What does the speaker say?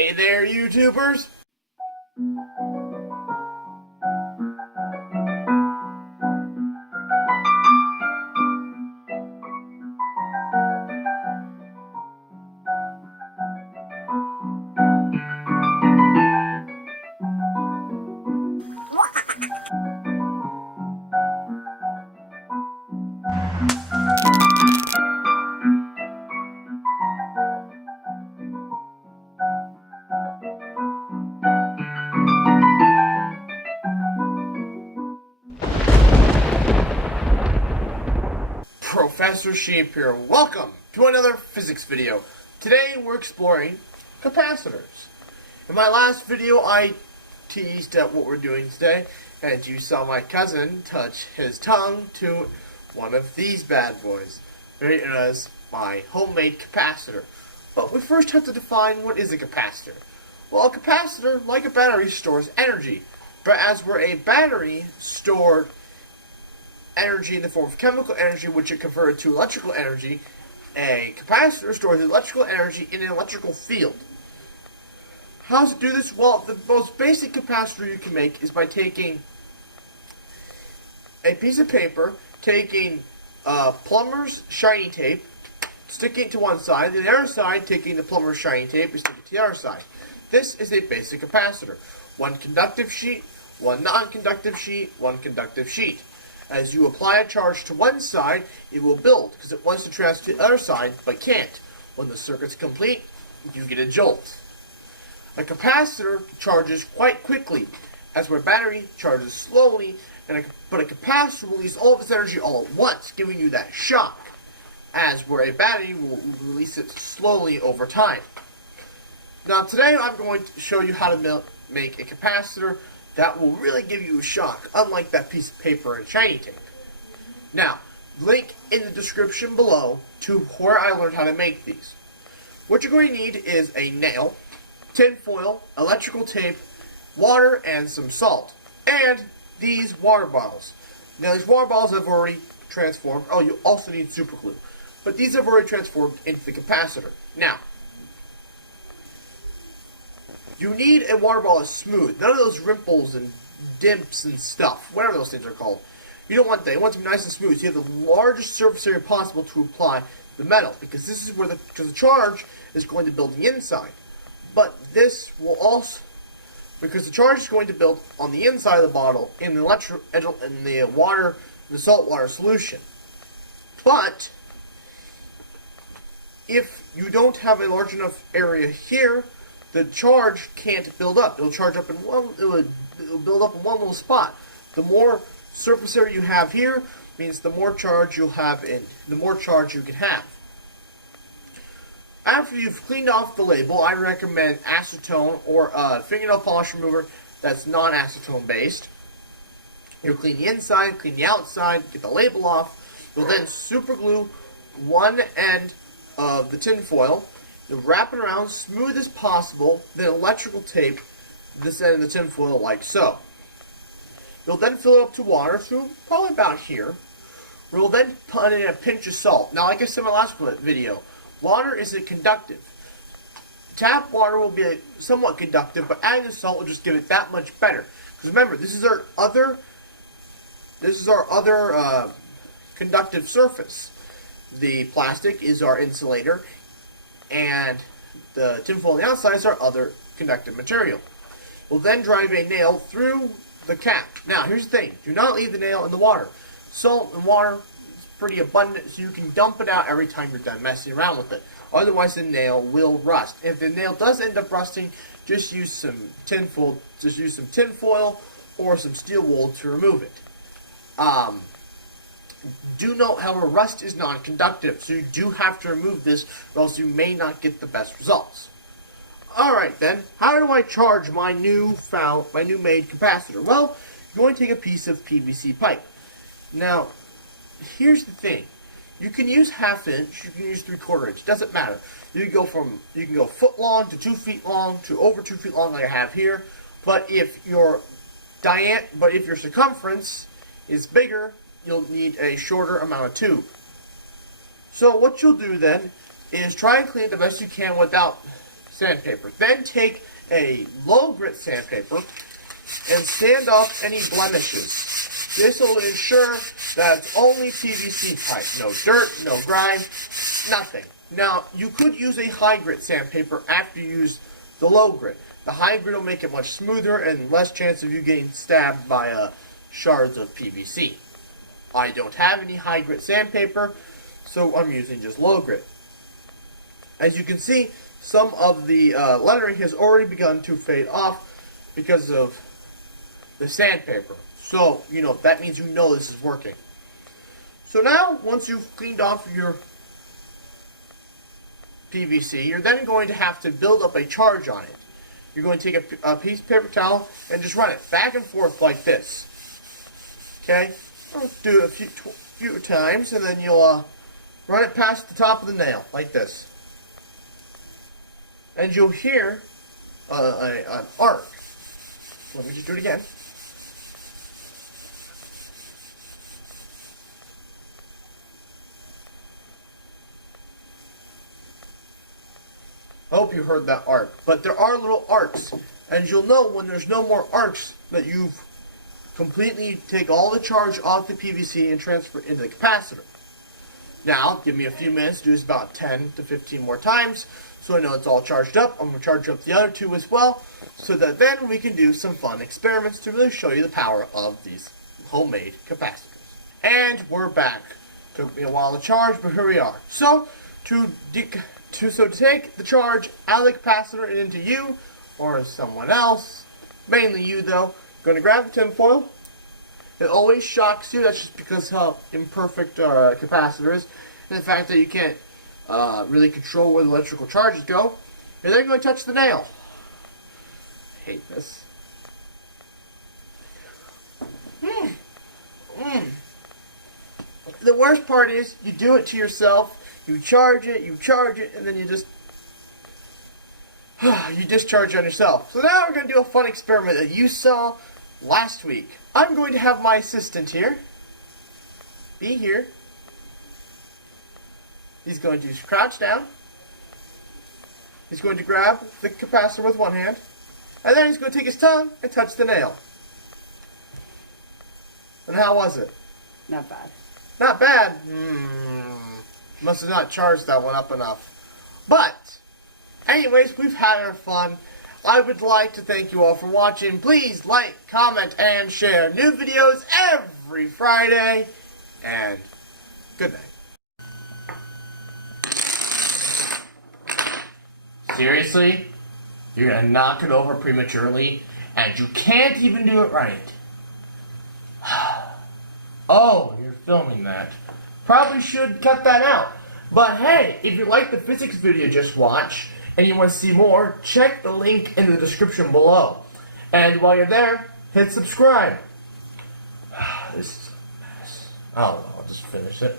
Hey there, YouTubers! Professor Sheep here. Welcome to another physics video. Today we're exploring capacitors. In my last video I teased at what we're doing today, and you saw my cousin touch his tongue to one of these bad boys, known as my homemade capacitor. But we first have to define what is a capacitor. Well, a capacitor, like a battery, stores energy. But as where a battery stored energy in the form of chemical energy, which it converted to electrical energy, a capacitor stores electrical energy in an electrical field. How does it do this? Well, the most basic capacitor you can make is by taking a piece of paper, taking plumber's shiny tape, sticking it to one side, and the other side taking the plumber's shiny tape and sticking it to the other side. This is a basic capacitor. One conductive sheet, one non-conductive sheet, one conductive sheet. As you apply a charge to one side, it will build, because it wants to transfer to the other side, but can't. When the circuit's complete, you get a jolt. A capacitor charges quite quickly, as where a battery charges slowly, but a capacitor will release all of its energy all at once, giving you that shock, as where a battery will release it slowly over time. Now today I'm going to show you how to make a capacitor that will really give you a shock, unlike that piece of paper and shiny tape. Now, link in the description below to where I learned how to make these. What you're going to need is a nail, tin foil, electrical tape, water, and some salt. And these water bottles. Now, these water bottles have already transformed. Oh, you also need super glue. But these have already transformed into the capacitor. Now, you need a water bottle that's smooth. None of those ripples and dimps and stuff, whatever those things are called. You don't want that. You want it to be nice and smooth. So you have the largest surface area possible to apply the metal, because this is where the charge is going to build the inside. But this will also, because the charge is going to build on the inside of the bottle in the salt water solution. But if you don't have a large enough area here, the charge can't build up. It'll charge up in it'll build up in one little spot. The more surface area you have here means the more charge you'll have the more charge you can have. After you've cleaned off the label, I recommend acetone or fingernail polish remover that's non-acetone based. You'll clean the inside, clean the outside, get the label off. You'll then super glue one end of the tin foil. You'll wrap it around smooth as possible, then electrical tape this end of the tin foil like so. You'll then fill it up to water, so probably about here. We'll then put in a pinch of salt. Now, like I said in my last video, water isn't conductive. Tap water will be somewhat conductive, but adding the salt will just give it that much better. Because remember, this is our other conductive surface. The plastic is our insulator, and the tinfoil on the outside is our other conductive material. We'll then drive a nail through the cap. Now, here's the thing. Do not leave the nail in the water. Salt and water is pretty abundant, so you can dump it out every time you're done messing around with it. Otherwise, the nail will rust. If the nail does end up rusting, just use some tinfoil or some steel wool to remove it. Do note, however, rust is non-conductive, so you do have to remove this, or else you may not get the best results. Alright then, how do I charge my new made capacitor? Well, you're going to take a piece of PVC pipe. Now, here's the thing. You can use 1/2 inch, you can use 3/4 inch, doesn't matter. You can go foot long to 2 feet long to over 2 feet long like I have here, but if your circumference is bigger, you'll need a shorter amount of tube. So what you'll do then is try and clean it the best you can without sandpaper. Then take a low grit sandpaper and sand off any blemishes. This will ensure that it's only PVC pipe. No dirt, no grime, nothing. Now, you could use a high grit sandpaper after you use the low grit. The high grit will make it much smoother and less chance of you getting stabbed by shards of PVC. I don't have any high grit sandpaper, so I'm using just low grit. As you can see, some of the lettering has already begun to fade off because of the sandpaper. So, that means this is working. So now, once you've cleaned off your PVC, you're then going to have to build up a charge on it. You're going to take a piece of paper towel and just run it back and forth like this. Okay? I'll do it a few times, and then you'll run it past the top of the nail, like this. And you'll hear an arc. Let me just do it again. I hope you heard that arc. But there are little arcs. And you'll know when there's no more arcs that you've completely take all the charge off the PVC and transfer it into the capacitor. Now, give me a few minutes to do this about 10 to 15 more times. So I know it's all charged up. I'm going to charge up the other two as well. So that then we can do some fun experiments to really show you the power of these homemade capacitors. And we're back. Took me a while to charge, but here we are. So, to take the charge out of the capacitor and into you, or someone else, mainly you though, going to grab the tin foil. It always shocks you, that's just because how imperfect our capacitor is, and the fact that you can't really control where the electrical charges go. You're then going to touch the nail. I hate this. The worst part is, you do it to yourself. You charge it, and then you discharge on yourself. So now we're going to do a fun experiment that you saw last week. I'm going to have my assistant here. Be here. He's going to crouch down. He's going to grab the capacitor with one hand. And then he's going to take his tongue and touch the nail. And how was it? Not bad. Not bad? Must have not charged that one up enough. But, anyways, we've had our fun. I would like to thank you all for watching. Please like, comment, and share. New videos every Friday. And good night. Seriously? You're going to knock it over prematurely? And you can't even do it right. Oh, you're filming that. Probably should cut that out. But hey, if you like the physics video just watched, and you want to see more, check the link in the description below. And while you're there, hit subscribe. This is a mess. Oh, I'll just finish it.